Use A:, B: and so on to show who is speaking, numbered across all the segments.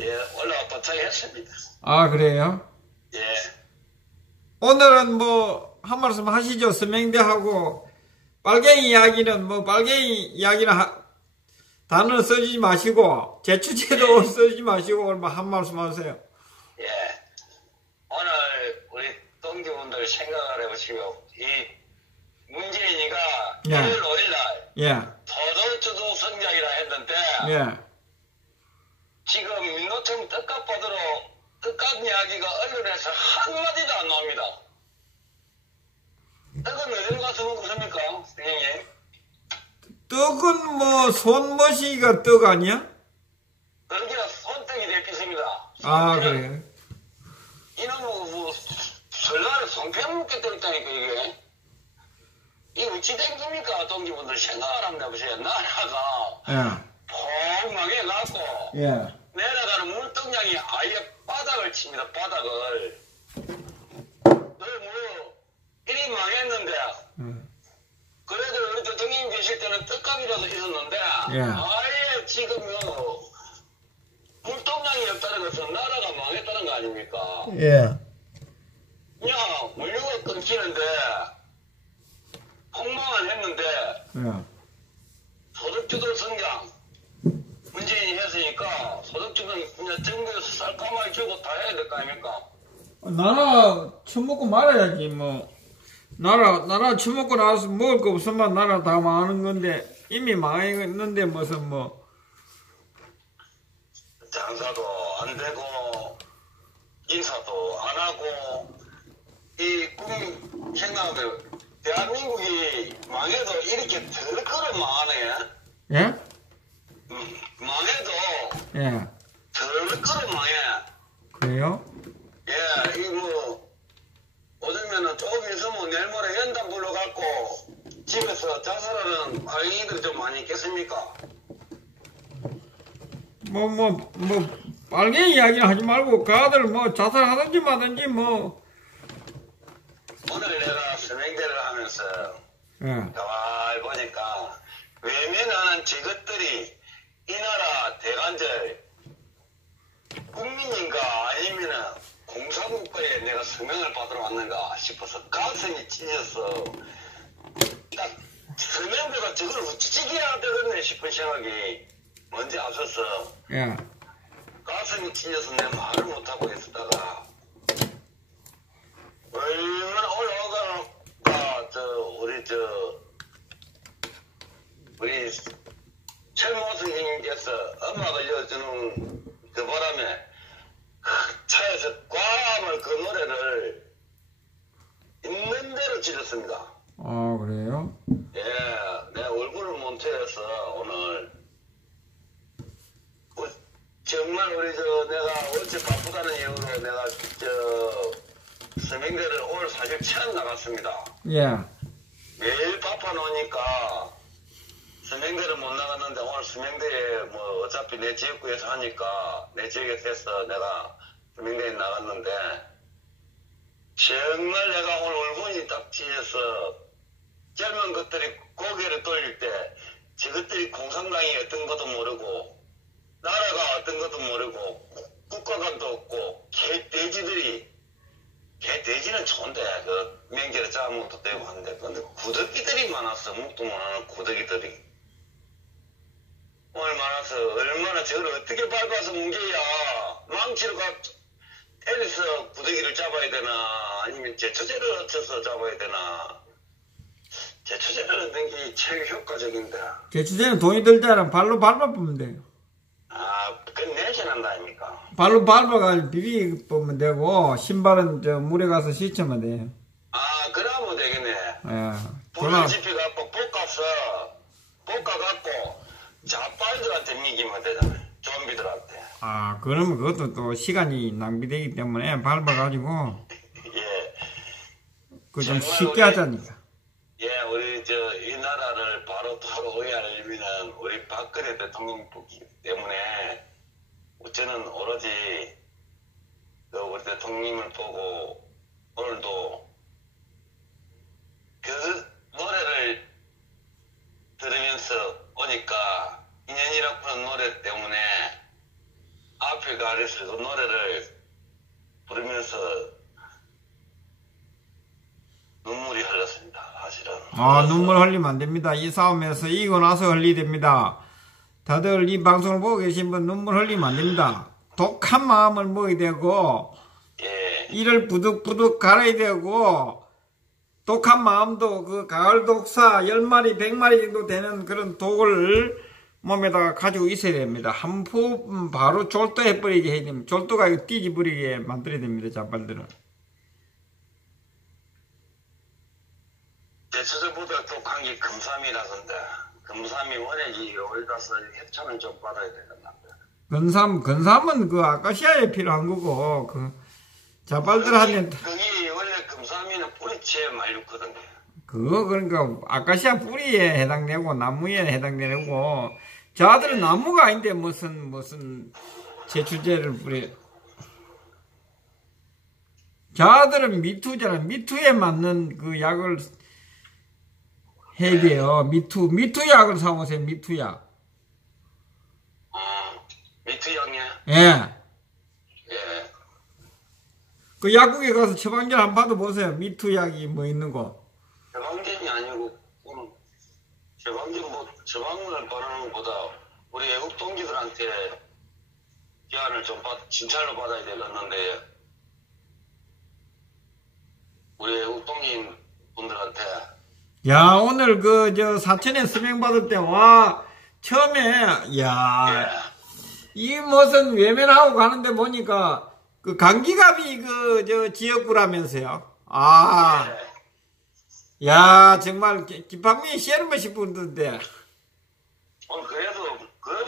A: 예, 올라와 도착했습니다.
B: 아, 그래요?
A: 예.
B: 오늘은 뭐, 한 말씀 하시죠. 서명대하고, 빨갱이 이야기는 뭐, 빨갱이 이야기는 하- 단어 쓰지 마시고, 제 주제도 쓰지 마시고, 뭐한 말씀 하세요.
A: 예. 오늘 우리 동기분들 생각을 해보시고, 이 문재인이가
B: 예.
A: 1월 5일날
B: 예,
A: 토돌주도 성장이라 했는데,
B: 예.
A: 민노총 뜻값보드로 뜻값 이야기가 언론에서 한마디도 안 나옵니다. 떡은 어디로 가서 먹습니까, 선생님?
B: 떡은 뭐, 손머시기가 떡 아니야?
A: 그러기가 손떡이 대피습니다.
B: 아, 그래요?
A: 이놈은 뭐 설날에 송편 먹게 됐다니까 이게 이 어찌 된 겁니까 동기분들 생각을 한번 해보세요 나라가
B: 예,
A: 폭망해 갖고
B: 예.
A: 내려가는 물동량이 아예 바닥을 칩니다 바닥을 너뭐 이리 망했는데
B: 음.
A: 그래도 우리 대통령 계실 때는 떡값이라도 있었는데
B: 예.
A: 아예 지금요 물동량이 없다는 것은 나라가 망했다는 거 아닙니까?
B: 예.
A: 그냥 물류가 끊기는데 폭망을 했는데
B: 예.
A: 소득주도 성장 문재인이 했으니까 소득주도는 그냥 정부에서 주고 다 해야 될 거 아닙니까?
B: 나라 처먹고 말아야지 뭐 나라 나라 처먹고 나서 먹을 거 없으면 나라 다 망하는 건데 이미 망했는데 무슨 뭐
A: 장사도 안 되고 인사도 안 하고 이 꿈 생각을 대한민국이 망해도 이렇게 덜커를 망하네
B: 예?
A: 음, 망해도
B: 예.
A: 덜커를 망해
B: 그래요?
A: 예, 이뭐 오전면은 조금 있으면 내일 모레 연단 불러갖고 집에서 자살하는 어린이들 좀 많이 있겠습니까?
B: 뭐 뭐 뭐 빨갱이 이야기는 하지 말고 그 아들 뭐 자살하든지 마든지 뭐
A: 오늘 내가 서명대를 하면서
B: 예.
A: 가만히 보니까 외면하는 저것들이 이 나라 대관절 국민인가 아니면은 공산국가에 내가 서명을 받으러 왔는가 싶어서 가슴이 찢어서 딱 서명보다 저걸 해야 되겠네 싶은 생각이 먼저 앞서서
B: 예.
A: 가슴이 찢어서 내 말을 못하고 있었다가 얼마나 올라오다가 저 우리 저 우리 최모 선생님께서 엄마 걸려주는 그 바람에 그 차에서 꽝을 그 노래를 있는 대로 지렸습니다.
B: 아 그래요?
A: 예, 내 얼굴을 몬테해서 오늘 어, 정말 우리 저 내가 어제 바쁘다는 이유로 내가 저 서명대를 오늘 사실 처음 나갔습니다.
B: 예.
A: 매일 바빠 놓으니까 서명대를 못 나갔는데 오늘 서명대에 뭐 어차피 내 지역구에서 하니까 내 지역에서 해서 내가 서명대에 나갔는데 정말 내가 오늘 얼굴이 딱 찢어서 젊은 것들이 고개를 돌릴 때 저것들이 공산당이 어떤 것도 모르고 나라가 어떤 것도 모르고 국- 국가관도 없고 개돼지들이 개돼지는 좋은데 그 명절에 것도 되고 하는데 근데 구더기들이 많았어 묵도 못하는 구더기들이 오늘 많아서 얼마나 저걸 어떻게 밟아서 뭉개야 망치로 가 때려서 구더기를 잡아야 되나 아니면 제초제를 얻쳐서 잡아야 되나 제초제를 얻는 게 제일 효과적인데
B: 제 주제는 돈이 들 때는 발로 밟아보면 돼요.
A: 아 그건 난다 아닙니까
B: 발로 밟아가지고 비비보면 되고 신발은 저 물에 가서 씻으면 돼요.
A: 아 그러면 되겠네
B: 예. 전화
A: 지펴갖고 볶아서 볶아갖고 자빠이들한테 미기면 되잖아요. 좀비들한테.
B: 아 그러면 그것도 또 시간이 낭비되기 때문에 밟아가지고
A: 예,
B: 그 좀 쉽게
A: 우리-
B: 하자니까.
A: 예, 우리 저 이 나라를 바로 돌아오게 하려면 우리 박근혜 대통령 때문에 저는 오로지 그 우리 대통령을 보고 오늘도 그 노래를 들으면서 오니까 인연이라고 하는 노래 때문에 앞에 앞에가 아래서 그 노래를 부르면서 눈물이 흘렀습니다. 사실은.
B: 아, 눈물 흘리면 안 됩니다. 이 싸움에서 이기고 나서 흘리 됩니다. 다들 이 방송을 보고 계신 분 눈물 흘리면 안 됩니다. 독한 마음을 먹어야 되고,
A: 예,
B: 이를 부득부득 갈아야 되고, 독한 마음도 그 가을 독사 10마리, 100마리 정도 되는 그런 독을 몸에다가 가지고 있어야 됩니다. 한푼 바로 졸도해버리게 해야 됩니다. 졸도가 뒤집어리게 만들어야 됩니다. 자발들은.
A: 대체적보다 독한 게 금삼이라던데 금삼이 원액이 어디 가서 협찬을 좀 받아야 되겠나.
B: 근삼, 근삼은 그 아카시아에 필요한 거고, 그 자발들한테
A: 그게 원래 금삼이는 뿌리채에 많이 넣거든요.
B: 그거 그러니까 아카시아 뿌리에 해당되고 나무에 해당되고 저들은 나무가 아닌데 무슨 무슨 제추제를 뿌리 저들은 미투잖아 미투에 맞는 그 약을 해야 돼요 미투 미투 약을 사오세요 미투 약
A: 어, 미트형이야.
B: 예.
A: 예.
B: 그 약국에 가서 처방전 한번 받아보세요 미투 약이 뭐 있는 거
A: 처방전이 아니고 음, 처방전 뭐 처방문을 바르는 것보다 우리 외국 동기들한테 기한을 좀 받, 진찰로 받아야 되겠는데 우리 외국 동기 분들한테
B: 야 오늘 그 저 사천에 서명 받을 때 와 처음에 야
A: 예.
B: 이 무슨 외면하고 가는데 보니까 그 강기갑이 그 저 지역구라면서요. 아,
A: 예.
B: 야 정말 기- 기방민이 씨름을 싶은데
A: 어, 그래도 그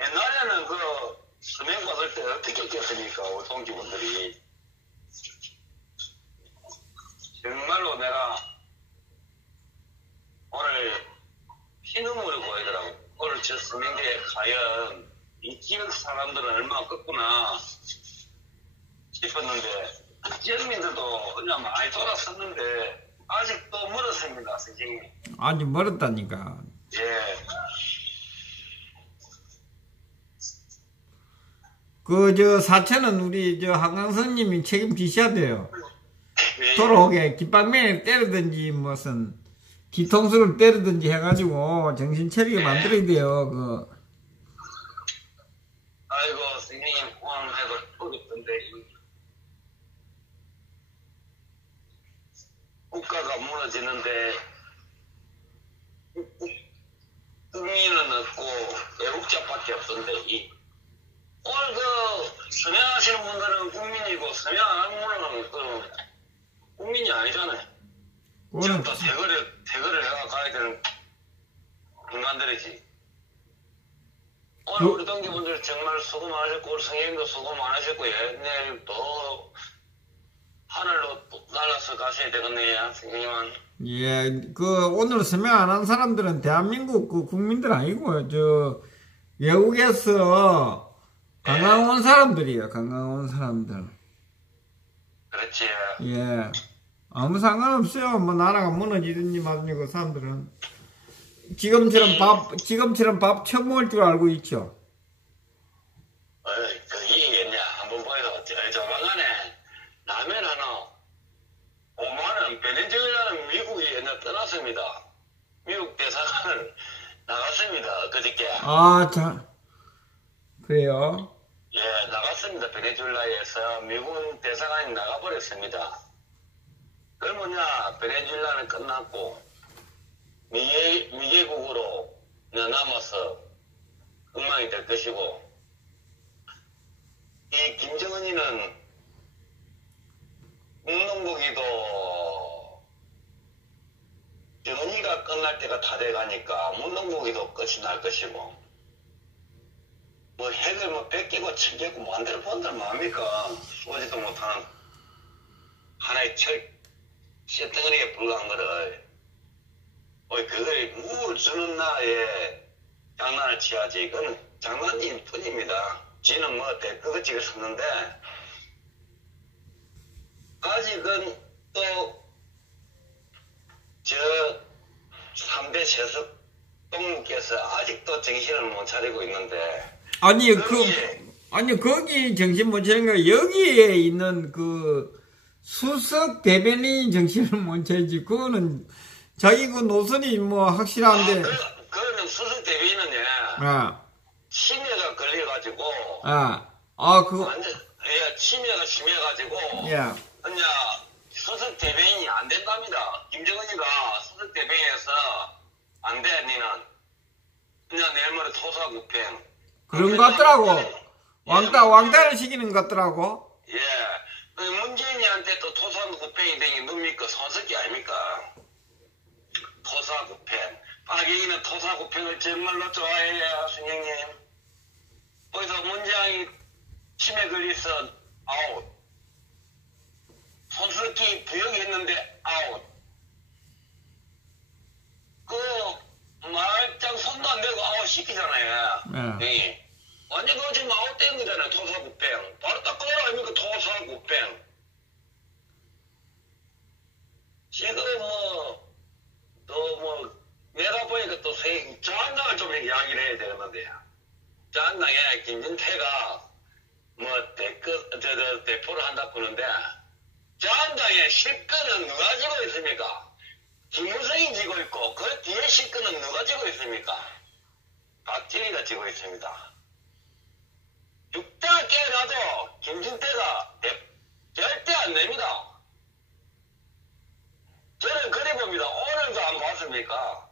A: 옛날에는 그 서명 받을 때 어떻게 했겠습니까 동기분들이? 정말로 내가 오늘 피눈물을 보이더라고. 오늘 저 서명대에 과연 이 지역 사람들은 얼마나 컸구나 싶었는데 지역민들도 그냥 많이 돌아섰는데 아직도 멀었습니다 선생님
B: 아주 멀었다니까.
A: 예.
B: 그 저 사천은 우리 저 한강선님이 책임지셔야 돼요.
A: 예.
B: 돌아오게 기방민을 때리든지 무슨 뒤통수를 때리든지 해가지고 정신 차리게 만들어야 돼요. 그
A: 아이고 선생님 해도 어렵던데 무너지는데 국민은 없고 애국자밖에 없던데 이 오늘 그 서명하시는 분들은 국민이고 서명 안 하는 분은 그 국민이 아니잖아요.
B: 그거는
A: 지금부터 대거를 대거를 해가 가야 되는 인간들이지. 오늘
B: 그-
A: 우리 동기분들 정말 수고 많으셨고 우리 선생님도 수고 많으셨고 예, 내일 또 하늘로 또 날아서 가셔야 되겠네요 선생님은.
B: 예, 그 오늘 서명 안 한 사람들은 대한민국 그 국민들 아니고 저 외국에서 관광 온 사람들이에요. 관광 온 사람들.
A: 그렇지.
B: 예. 아무 상관없어요. 뭐 나라가 무너지든지 말든지 그 사람들은 지금처럼 밥 지금처럼 밥 처먹을 줄 알고 있죠.
A: 나갔습니다. 그저께.
B: 아, 자. 그래요.
A: 예, 나갔습니다. 베네수엘라에서 미국 대사관이 나가버렸습니다. 뭐냐, 베네수엘라는 끝났고, 미개, 미개국으로 남아서 엉망이 될 것이고, 이 김정은이는 묵농고기도 정의가 끝날 때가 다 돼가니까 묵농고기도 끝이 날 것이고, 뭐 핵을 뭐 뺏기고 챙기고 마음대로 본들 마음입니까? 쏘지도 못하는 하나의 철 씨덩어리에 불과한 거를 뭐 그걸 무를 주는 나에 장난을 치야지 이건 장난일 뿐입니다. 지는 뭐 대그거지를 썼는데 아직은 또 저 3대 세습 동무께서 아직도 정신을 못 차리고 있는데.
B: 아니 그 아니, 거기 정신 못 차린 거, 여기에 있는 그, 수석 대변인 정신을 못 차리지. 그거는, 자기 그 노선이 뭐
A: 아,
B: 확실한데,
A: 그, 그거는 수석 대변인은,
B: 아,
A: 치매가 걸려가지고,
B: 아, 아, 그거,
A: 완전, 예, 치매가 심해가지고,
B: 예,
A: 그냥 수석 대변인이 안 된답니다. 김정은이가 수석 대변인에서 안 돼, 니는. 그냥 내일 모레 토사구팽.
B: 그런 것 같더라고. 왕따, 왕따를 시키는 것 같더라고.
A: 예. 그 문재인이한테 또 토사구팽이 되니 뭡니까? 손석기 아닙니까? 토사구팽. 박예인은 토사구팽을 정말로 좋아해요, 선생님. 거기서 문재인이 치매 걸려서 아웃. 손석기 부역했는데 아웃. 그 말짱 손도 안 대고 아웃 시키잖아요.
B: 예.
A: 예. 완전 그거 지금 아웃된 거잖아요. 토사구팽. 바로 딱 그거 아닙니까? 토사구팽. 지금 뭐, 또 뭐, 내가 보니까 또 세, 저한당을 좀 이야기를 해야 되는데, 저한당에 김진태가 뭐, 대표, 저, 저, 대표를 한다고 그러는데, 저한당의 실권은 누가 지고 있습니까? 김무성이 지고 있고, 그 뒤에 실권은 누가 지고 있습니까? 박진희가 지고 있습니다. 육대가 깨어나도 김진태가 대- 절대 안 냅니다. 저는 그래 봅니다. 오늘도 안 봤습니까?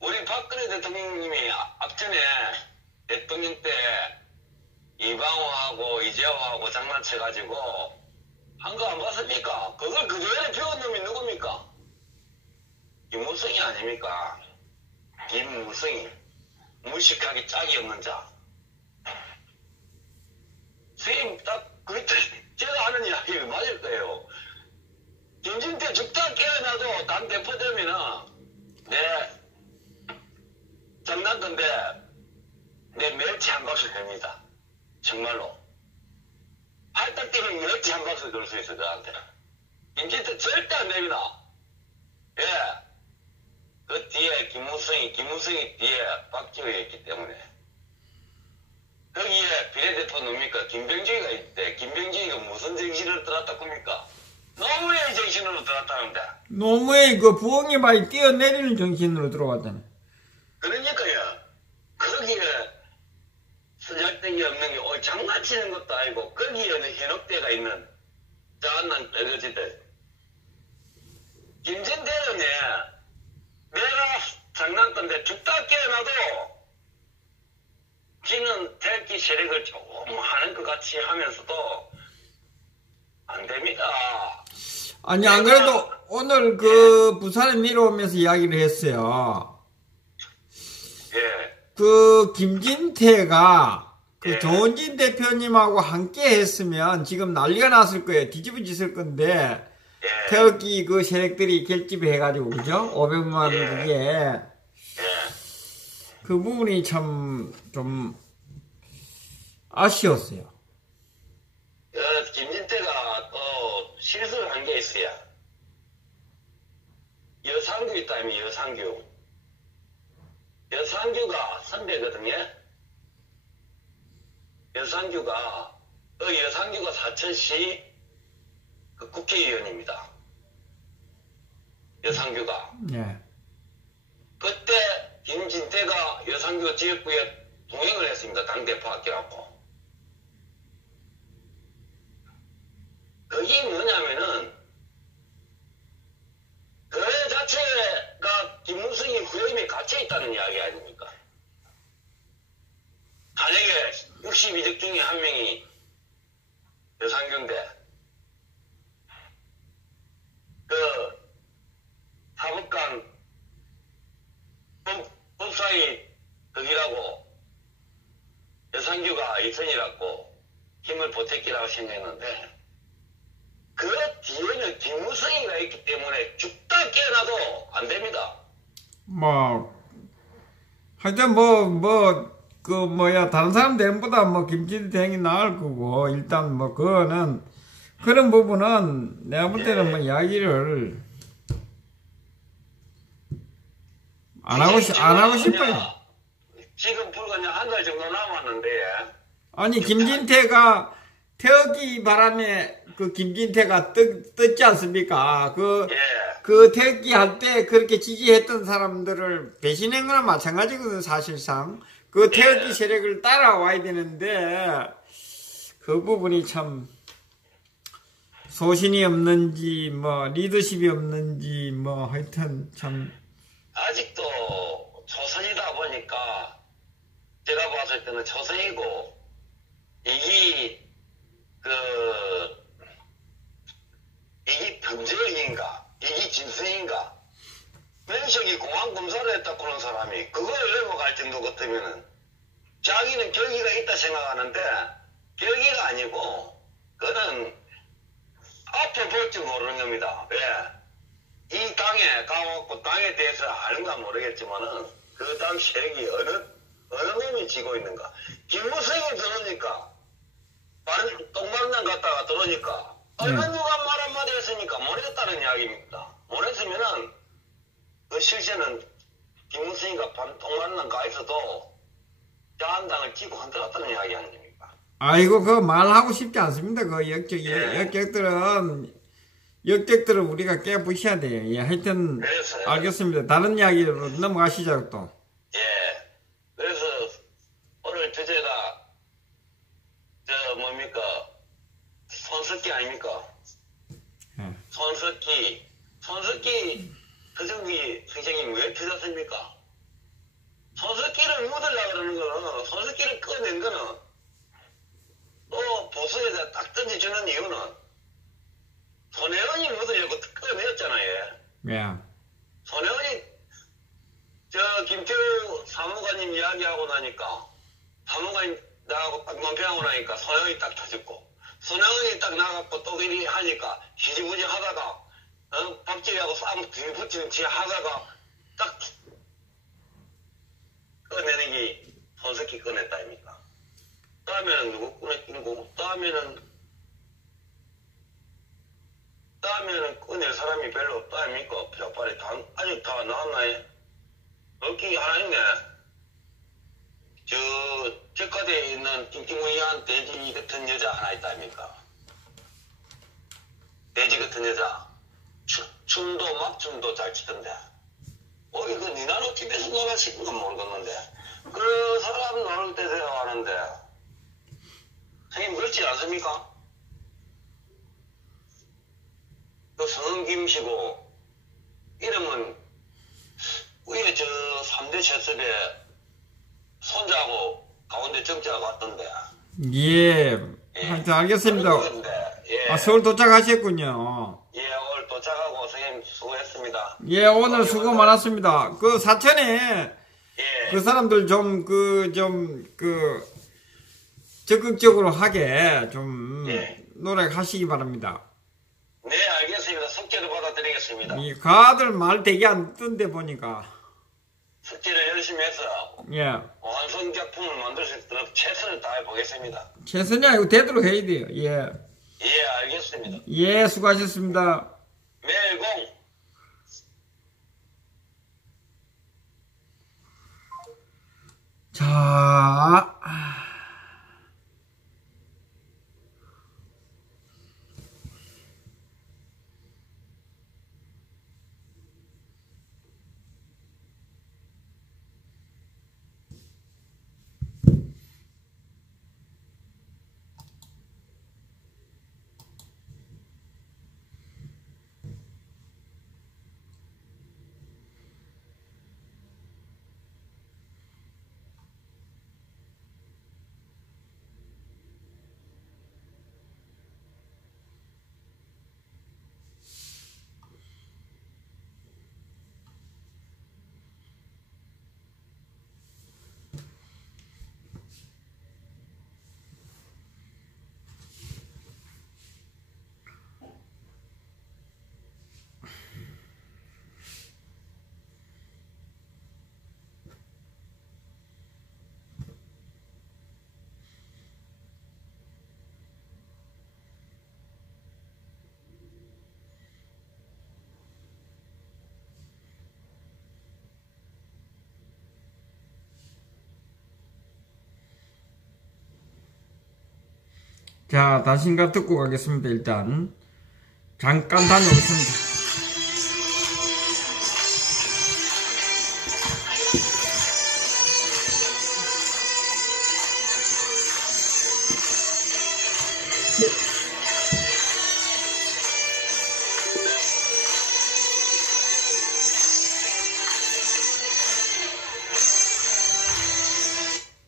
A: 우리 박근혜 대통령님이 아- 앞전에 대통령 때 이방호하고 이재호하고 장난쳐가지고 한 거 안 봤습니까? 그걸 그대로 배운 놈이 누굽니까? 김무성이 아닙니까? 김무성이 무식하게 짝이 없는 자. 선생님, 딱, 그, 제가 하는 이야기가 맞을 거예요. 김진태 죽다 깨어나도 당 대표 되면은, 내, 장난건데, 내 멸치 한 박스 됩니다. 정말로. 팔딱 뛰면 멸치 한 박스 들수 있어요, 저한테. 김진태 절대 안 됩니다. 예. 그 뒤에 김무성이, 김무성이 뒤에 박지호가 있기 때문에. 거기에 비례대표 뭡니까? 김병준이가 있대. 김병준이가 무슨 정신을 들었다 겁니까? 노무현의 정신으로 들었다는데.
B: 노무의 그 부엉이 발이 뛰어내리는 정신으로 들어왔다네.
A: 그러니까요. 거기에 쓰잘데기 없는 게, 어, 장난치는 것도 아니고, 거기에는 현혹대가 있는 짠난 떨거지들. 김진태는 예, 내가 장난건데 죽다 깨어나도, 지는 대기 세력을 조금 하는 것 같이 하면서도, 안 됩니다.
B: 아니, 안 그래도 오늘 그 부산에 내려오면서 이야기를 했어요.
A: 예,
B: 그 김진태가 그
A: 예.
B: 조은진 대표님하고 함께 했으면 지금 난리가 났을 거예요. 뒤집어졌을 건데
A: 예,
B: 태극기 그 세력들이 결집해가지고 그죠? 500만
A: 예.
B: 그게
A: 예.
B: 그 부분이 참 좀 아쉬웠어요.
A: 어, 김진태가 또 실수를 한 게 있어요. 여상규 있다면 여상규. 여상규가 선배거든요. 여상규가 그 여상규가 사천시 그 국회의원입니다. 여상규가
B: 예.
A: 그때 김진태가 여상규 지역구에 동행을 했습니다. 당대표 학교하고. 그게 뭐냐면은, 그 자체가 김무성이 후임에 갇혀 있다는 이야기 아닙니까? 만약에 62적 중에 한 명이 여상규인데, 그, 사법관 법, 법사위 거기라고 여상규가 이선이라고 힘을 보탰기라고 생각했는데 그 뒤에는 김무성이가 있기 때문에 죽다 깨어나도 안 됩니다.
B: 뭐 하여튼 뭐 뭐 그 뭐야 다른 사람들보다 뭐 김진태 행이 나을 거고 일단 뭐 그거는 그런 부분은 내가 볼 때는 뭐 이야기를 안 하고 싶, 안 하고 싶어요.
A: 지금 불과 한 달 정도 남았는데
B: 아니 김진태가 태극기 바람에 그 김진태가 뜨, 떴지 않습니까? 그,
A: 예.
B: 그 태극기 할 때 그렇게 지지했던 사람들을 배신한 거나 마찬가지거든 사실상. 그 태극기
A: 예.
B: 세력을 따라와야 되는데 그 부분이 참 소신이 없는지 뭐 리더십이 없는지 뭐 하여튼 참
A: 아직도 조선이다 보니까 제가 봤을 때는 조선이고 이게 그 이게 병재인가? 이게 진승인가? 면식이 공항 검사를 했다 그런 사람이. 그걸 넘어갈 정도 같으면은. 자기는 결기가 있다 생각하는데 결기가 아니고 그는 앞에 볼줄 모르는 겁니다. 왜? 이 땅에 가갖고 땅에 대해서 아는가 모르겠지만은 그땅 세력이 어느 어느 놈이 지고 있는가? 김무성이 들으니까 똥마른 날 갔다가 들으니까 어느
B: 음.
A: 누가 말 한마디 했으니까 못했다는 이야기입니다 못했으면은 그 실제는 김무성이가 반 똥마른 날가 있어도 자한당을 지고 흔들었다는 이야기 아닙니까
B: 아이고 그 말하고 싶지 않습니다. 그 역적
A: 예.
B: 역적들은 역적들은 우리가 깨부셔야 돼요. 예, 하여튼
A: 그래서요.
B: 알겠습니다. 다른 이야기로 넘어가시죠 또.
A: 예. 그래서 오늘 주제가 저 뭡니까 손석기 아닙니까?
B: 예.
A: 손석기 서정기 선생님 왜 터졌습니까? 손석기를 묻으려고 그러는 거는 손석기를 꺼낸 거는 또 보수에다 딱 던져주는 이유는 손혜원이 묻으려고 꺼냈잖아요.
B: 예.
A: 손혜원이 저 김태우 사무관님 이야기하고 나니까 사무관님 나하고 딱 논평하고 나니까 손혜원이 딱 터졌고 손혜원이 딱 나갔고 또 이리 하니까 희지부지 하다가 어? 박지희하고 싸움 뒤붙이는 지 하다가 딱 꺼내는 게 손석희 꺼냈다 아닙니까? 다음에는 누구 꺼냈긴 거고 다음에는 다음에는 꺼낼 사람이 별로 없다 아닙니까? 벽발이 다, 아직 다 나왔나요? 없기 하나 있네. 저, 적가대에 있는 띵띵무이한 돼지 같은 여자 하나 있다 아닙니까? 돼지 같은 여자. 춤, 춤도 막 춤도 잘 추던데. 어, 이거 니나노 TV에서 놀았을 건 모르겠는데. 그 사람 노를 때세요 하는데. 선생님 그렇지 않습니까? 그 성김 씨고 이름은 위에 저 3대 세습에 손자하고 가운데 정자가 왔던데
B: 예. 하여튼 알겠습니다.
A: 예.
B: 아, 서울 도착하셨군요.
A: 예 오늘 도착하고 수고했습니다
B: 예, 오늘 수고 많았습니다. 그 사천에
A: 예.
B: 그 사람들 좀 그좀그 적극적으로 하게 좀
A: 예.
B: 노력하시기 바랍니다.
A: 네 알겠습니다 숙제를 받아드리겠습니다
B: 이 가들 말 되게 안 듣던데 보니까
A: 숙제를 열심히 해서
B: 예
A: 완성 작품을 만들 수 있도록 최선을 다해 보겠습니다
B: 최선이 아니고 되도록 해야 돼요. 예.
A: 예 알겠습니다
B: 예, 수고하셨습니다.
A: 매일공.
B: 자, 자, 다신가 듣고 가겠습니다, 일단. 잠깐 다녀오겠습니다.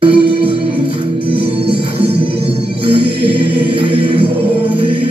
C: Quiero holy.